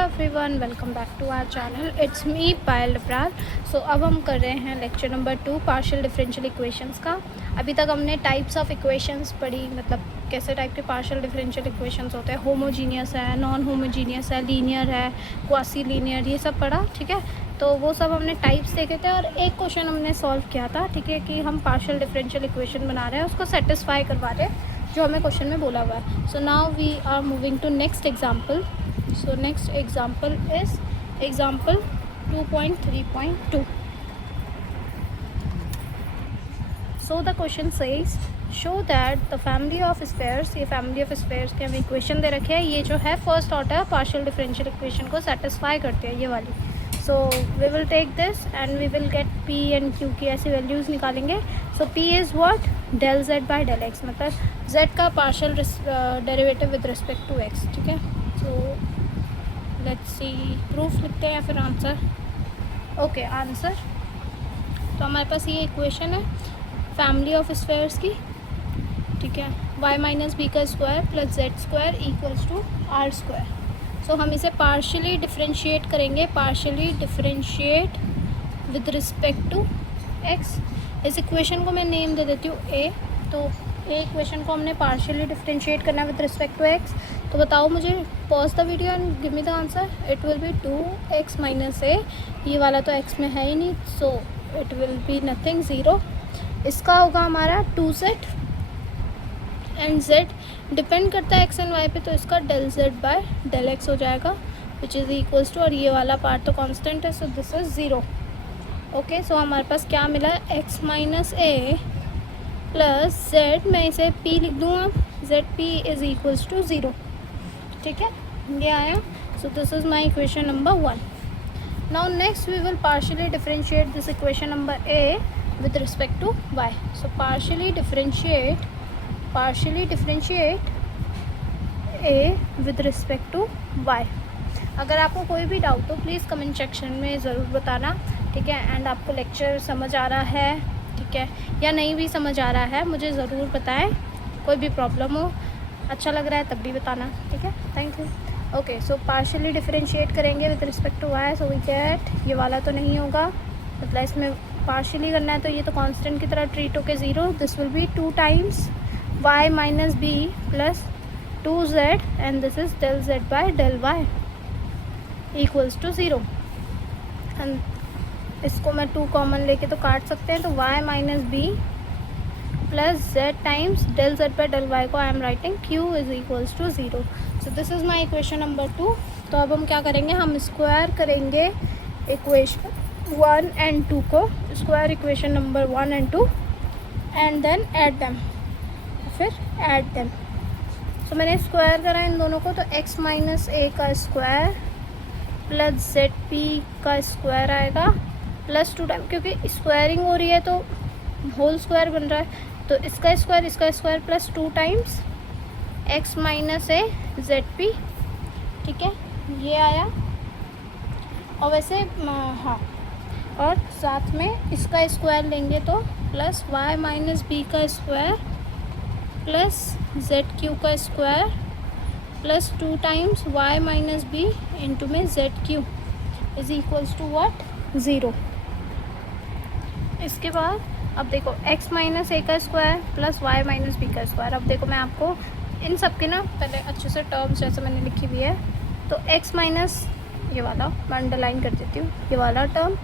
Everyone, welcome back to our channel. It's me Payal Dabral. So अब हम कर रहे हैं lecture number 2 partial differential equations का। अभी तक हमने टाइप्स ऑफ इक्वेशंस पढ़ी, मतलब कैसे टाइप के पार्शियल डिफरेंशियल इक्वेशंस होते हैं। होमोजीनियस है, नॉन होमोजीनियस है, लीनियर है, क्वासी लीनियर, ये सब पढ़ा। ठीक है, तो वो सब हमने टाइप्स देखे थे और एक क्वेश्चन हमने सॉल्व किया था। ठीक है, कि हम पार्शियल डिफरेंशियल इक्वेशन बना रहे हैं, उसको सेटिस्फाई करवा रहे हैं जो हमें क्वेश्चन में बोला हुआ है। So now we are moving to next example. So next example is example 2.3.2. So the question says show that the family of spheres, ये family of spheres के हमें इक्वेशन दे रखे हैं। ये जो है first order partial differential equation को satisfy करते हैं, ये वाली। So we will take this and we will get p and q की ऐसी वैल्यूज़ निकालेंगे। So p is what, del z by del x, मतलब z का partial derivative with respect to x। ठीक है, सो लेट्स सी, प्रूफ लिखते हैं या फिर आंसर। Okay, answer. तो हमारे पास ये इक्वेशन है फैमिली ऑफ स्फेयर्स की। ठीक है, y माइनस बी का square plus Z square equals to R square. So हम इसे पार्शियली डिफरेंशिएट करेंगे, partially differentiate with respect to x। इस इक्वेशन को मैं नेम दे देती हूँ a। तो ए इक्वेशन को हमने पार्शियली डिफरेंशिएट करना है विद रिस्पेक्ट टू x। तो बताओ मुझे, pause the video and give me the answer. It will be 2x minus A, ये वाला तो x में है ही नहीं, so it will be nothing, zero. इसका होगा हमारा 2z एंड z डिपेंड करता है x एंड y पे, तो इसका del z by del x हो जाएगा विच इज़ इक्वल्स टू, और ये वाला पार्ट तो कांस्टेंट है, so this is zero. Okay, so हमारे पास क्या मिला, x minus A plus z, मैं इसे p लिख दूँ अब, Z P is equals to zero. ठीक है, ये आया। So this is my equation number 1. Now next we will partially differentiate this equation number A with respect to Y. So partially differentiate A with respect to Y. अगर आपको कोई भी doubt हो please comment section में ज़रूर बताना। ठीक है, एंड आपको लेक्चर समझ आ रहा है, ठीक है, या नहीं भी समझ आ रहा है, मुझे ज़रूर बताएं। कोई भी प्रॉब्लम हो, अच्छा लग रहा है तब भी बताना। ठीक है, thank you. Okay, so partially differentiate करेंगे with respect to Y. So we get, ये वाला तो नहीं होगा, मतलब इसमें पार्शियली करना है तो ये तो कांस्टेंट की तरह ट्रीट होके zero. This will be 2 times Y minus B plus 2z and this is del z by del Y equals to zero. And इसको मैं 2 कॉमन लेके तो काट सकते हैं, तो y minus B plus z times del z by del y को I am writing q is equals to zero. So this is my equation number 2. तो अब हम क्या करेंगे, हम स्क्वायर करेंगे इक्वेशन 1 एंड 2 को, square equation number 1 and 2 and then add them, फिर ऐड देम। सो मैंने स्क्वायर करा इन दोनों को, तो x माइनस ए का स्क्वायर प्लस जेड पी का स्क्वायर आएगा प्लस 2 टाइम, क्योंकि स्क्वायरिंग हो रही है तो होल स्क्वायर बन रहा है, तो इसका square plus 2 times x minus A Z P. ठीक है, ये आया। और वैसे हाँ, और साथ में इसका स्क्वायर लेंगे तो प्लस y माइनस बी का स्क्वायर प्लस जेड क्यू का square plus 2 times y minus B into में Z Q is equals to what, zero. इसके बाद अब देखो x माइनस ए का square plus y minus B का स्क्वायर। अब देखो मैं आपको इन सब के ना पहले अच्छे से टर्म्स जैसे मैंने लिखी हुई है, तो x माइनस, ये वाला मैं अंडरलाइन कर देती हूँ, ये वाला टर्म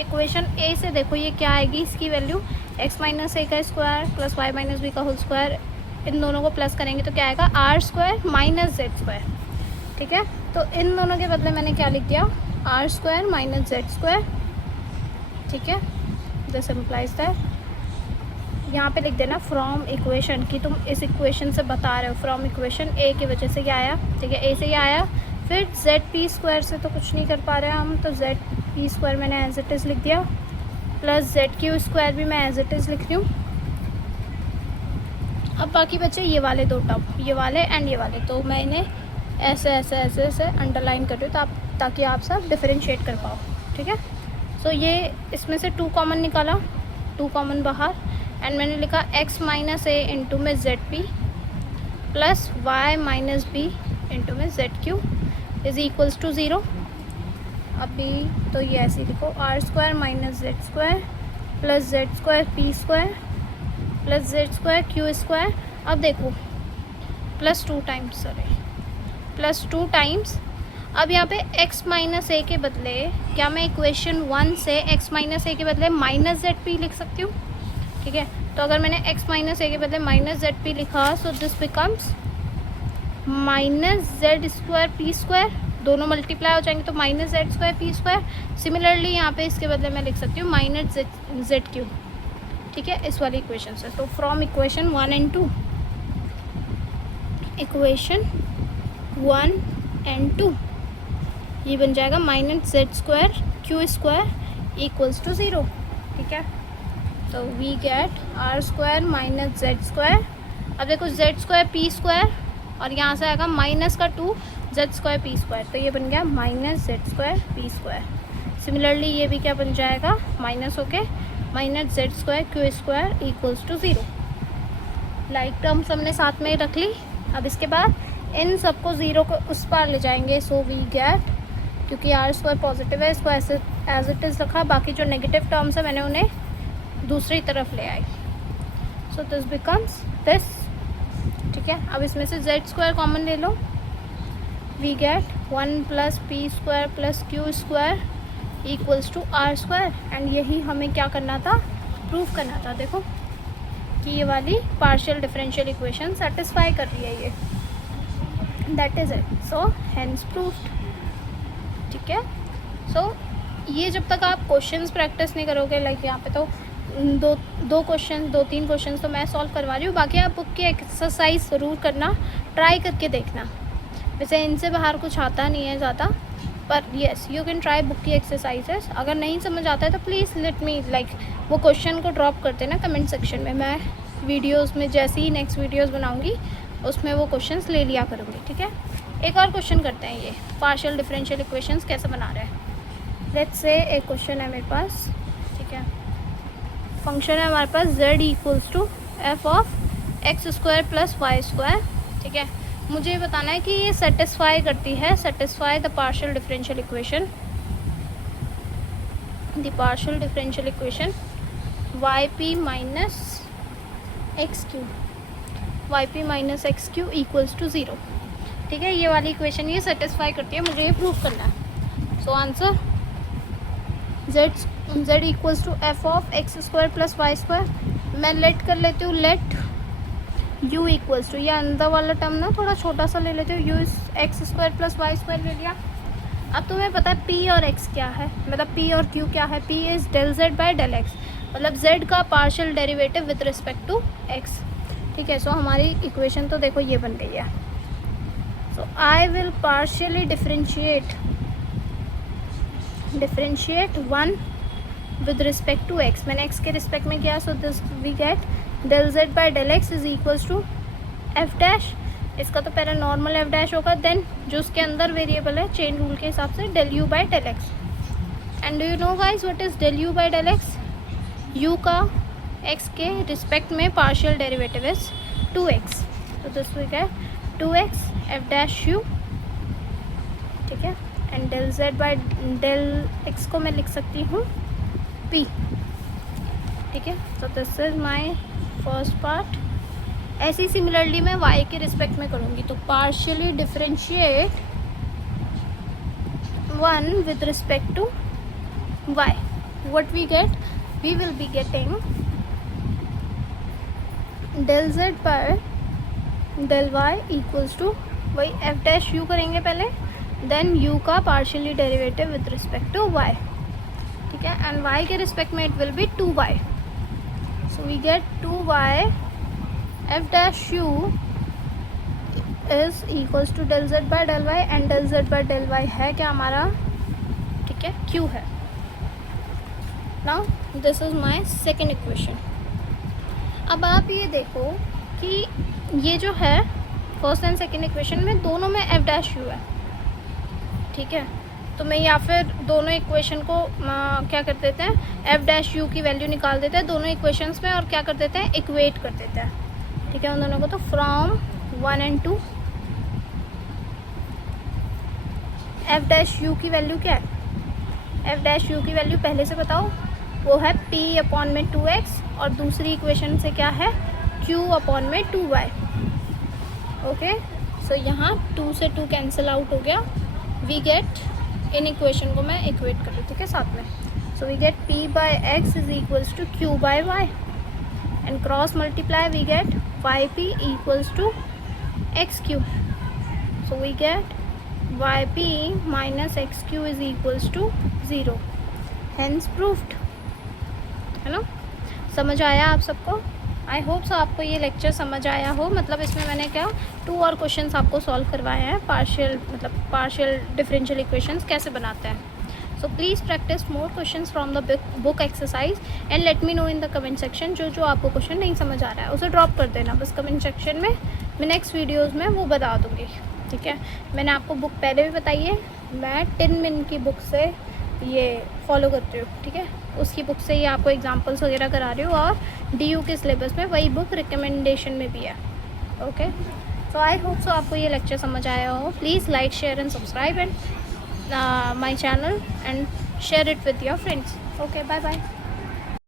इक्वेशन ए से देखो ये क्या आएगी, इसकी वैल्यू x माइनस ए का square plus y minus B का होल स्क्वायर, इन दोनों को प्लस करेंगे तो क्या आएगा, r square minus Z square. ठीक है, तो इन दोनों के बदले मैंने क्या लिख दिया, r square minus Z square. ठीक है, दिस इम्प्लाइज दैट, यहाँ पे लिख देना फ्रॉम इक्वेशन, कि तुम इस इक्वेशन से बता रहे हो, फ्रॉम इक्वेशन ए की वजह से क्या आया। ठीक है, ए से क्या आया, फिर जेड पी स्क्वायर से तो कुछ नहीं कर पा रहे हम, तो जेड पी स्क्वायर मैंने एज इट इज़ लिख दिया, प्लस जेड क्यू स्क्वायर भी मैं एज इट इज़ लिख रही हूँ। अब बाकी बचे ये वाले 2 टर्म, ये वाले एंड ये वाले, तो मैं इन्हें ऐसे ऐसे ऐसे ऐसे अंडरलाइन कर रही हूँ ताकि आप सब डिफरेंशिएट कर पाओ। ठीक है, सो ये इसमें से 2 कॉमन निकाला, 2 कॉमन बाहर, एंड मैंने लिखा x माइनस ए इंटू में Z P plus y minus B into में Z Q is equals to 0। अभी तो ये ऐसे ही लिखो, R square minus Z square plus Z square P square plus Z square Q square. अब देखो +2 टाइम्स, सॉरी +2 टाइम्स। अब यहाँ पे x माइनस ए के बदले क्या मैं इक्वेशन 1 से x माइनस ए के बदले माइनस जेड पी लिख सकती हूँ? ठीक है, तो अगर मैंने x माइनस ए के बदले माइनस जेड पी लिखा, सो this becomes minus Z square P square, दोनों मल्टीप्लाई हो जाएंगे तो minus Z square P square. Similarly यहाँ पे इसके बदले मैं लिख सकती हूँ माइनस जेड क्यू। ठीक है, इस वाली इक्वेशन से। तो from equation 1 and 2, equation 1 and 2 ये बन जाएगा minus Z square Q square equals to 0। ठीक है, तो we get r square minus Z square. अब देखो जेड स्क्वायर पी स्क्वायर और यहाँ से आएगा माइनस का 2 जेड स्क्वायर पी स्क्वायर, तो ये बन गया minus Z square P square. Similarly ये भी क्या बन जाएगा, माइनस होके minus Z square Q square equals to 0। Like terms हमने साथ में रख ली। अब इसके बाद इन सबको 0 को उस पार ले जाएंगे। सो वी गेट, क्योंकि आर स्क्वायर पॉजिटिव है इसको ऐसे एज इट इज़ रखा, बाकी जो नेगेटिव टर्म्स है मैंने उन्हें दूसरी तरफ ले आई। So this becomes this. ठीक है, अब इसमें से जेड स्क्वायर कॉमन ले लो, we get 1 plus P square plus Q square equals to R square. And यही हमें क्या करना था, प्रूव करना था। देखो कि ये वाली पार्शियल डिफरेंशियल इक्वेशन सेटिस्फाई कर रही है ये, that is it. So hence proved. ठीक है, सो ये जब तक आप क्वेश्चंस प्रैक्टिस नहीं करोगे, लाइक यहाँ पे तो दो क्वेश्चन 2-3 क्वेश्चन तो मैं सॉल्व करवा रही हूँ, बाकी आप बुक की एक्सरसाइज ज़रूर करना, ट्राई करके देखना। वैसे इनसे बाहर कुछ आता नहीं है ज़्यादा, पर yes you can try book की एक्सरसाइजेस। अगर नहीं समझ आता है तो प्लीज़ लेट मी, लाइक वो क्वेश्चन को ड्रॉप कर देना कमेंट सेक्शन में। मैं वीडियोज़ में जैसे ही नेक्स्ट वीडियोज़ बनाऊँगी उसमें वो क्वेश्चंस ले लिया करूँगी। ठीक है, एक और क्वेश्चन करते हैं, ये पार्शियल डिफरेंशियल इक्वेशंस कैसे बना रहे हैं। लेट्स से एक क्वेश्चन है मेरे पास। ठीक है, फंक्शन है हमारे पास z equals to f of x square plus y square. ठीक है, मुझे बताना है कि ये सेटिस्फाई करती है, satisfy the partial differential equation, the partial differential equation y p minus x q equals to 0। ठीक है, ये वाली इक्वेशन ये सेटिस्फाई करती है, मुझे ये प्रूव करना है। So answer z equals to f of x square plus y square. मैं लेट कर लेती हूँ, लेट u इक्वल्स टू, ये अंदर वाला टर्म ना थोड़ा छोटा सा ले लेते हो, u x square plus y square ले लिया। अब तुम्हें पता है p और x क्या है, मतलब p और q क्या है। p is del z by del x, मतलब z का partial derivative with respect to x। ठीक है, सो हमारी इक्वेशन तो देखो ये बन गई है। So I will partially differentiate 1 with respect to x। मैंने x के रिस्पेक्ट में किया, so this we get del z by del X is equals to F dash. इसका तो पहले नॉर्मल एफ डैश होगा, देन जो उसके अंदर वेरिएबल है चेन रूल के हिसाब से del u by del x. And do you know guys what is del u by del x? यू का x के रिस्पेक्ट में पार्शियल डेरिवेटिव इज 2x, तो this we get 2x f dash u. ठीक है, and del z by del x को मैं लिख सकती हूँ p। ठीक है, तो this is my first part. ऐसी सिमिलरली मैं y के रिस्पेक्ट में करूँगी, तो partially differentiate 1 with respect to y, what we get, we will be getting del z पर del y equals to वही f डैश u करेंगे पहले, देन u का partially derivative with respect to y। ठीक है, एंड y के respect में it will be 2y, so we get 2y f dash u is equals to del z by del y, and del z by del y है क्या हमारा, ठीक है, q है। Now this is my second equation. अब आप ये देखो कि ये जो है फर्स्ट एंड सेकेंड इक्वेशन में दोनों में एफ डैश यू है। ठीक है, तो मैं या फिर दोनों इक्वेशन को क्या कर देते हैं, एफ डैश यू की वैल्यू निकाल देते हैं दोनों इक्वेशंस में, और क्या कर देते हैं, इक्वेट कर देते हैं। ठीक है, उन दोनों को, तो from 1 and 2 F dash you की वैल्यू क्या है? एफ डैश यू की वैल्यू पहले से बताओ, वो है p अपॉन में 2x, और दूसरी इक्वेशन से क्या है, q अपॉन में 2y। ओके, सो यहाँ 2 से 2 कैंसिल आउट हो गया, वी गेट, इन इक्वेशन को मैं इक्वेट कर रही हूँ, ठीक है, साथ में। So we get p by x is equals to q by y, and cross multiply we get yp equals to xq। So we get yp minus xq is equals to 0, hence proofed, है ना। समझ आया आप सबको? I hope so आपको ये lecture समझ आया हो। मतलब इसमें मैंने क्या 2 और क्वेश्चंस आपको सॉल्व करवाए हैं, पार्शियल डिफरेंशियल इक्वेशंस कैसे बनाते हैं। So please practice more questions from the book exercise and let me know in the comment section जो आपको क्वेश्चन नहीं समझ आ रहा है उसे ड्रॉप कर देना बस कमेंट सेक्शन में, मैं नेक्स्ट वीडियोज़ में वो बता दूँगी, ठीक है। मैंने आपको बुक पहले भी बताई है, मैं 10 मिन की बुक से ये फॉलो करती हूँ, ठीक है, उसकी बुक से ही आपको एग्जांपल्स वगैरह करा रही हूँ, और DU के सिलेबस में वही बुक रिकमेंडेशन में भी है। Okay, so I hope so आपको ये लेक्चर समझ आया हो। Please like, share and subscribe and my channel and share it with your friends. Okay, bye bye.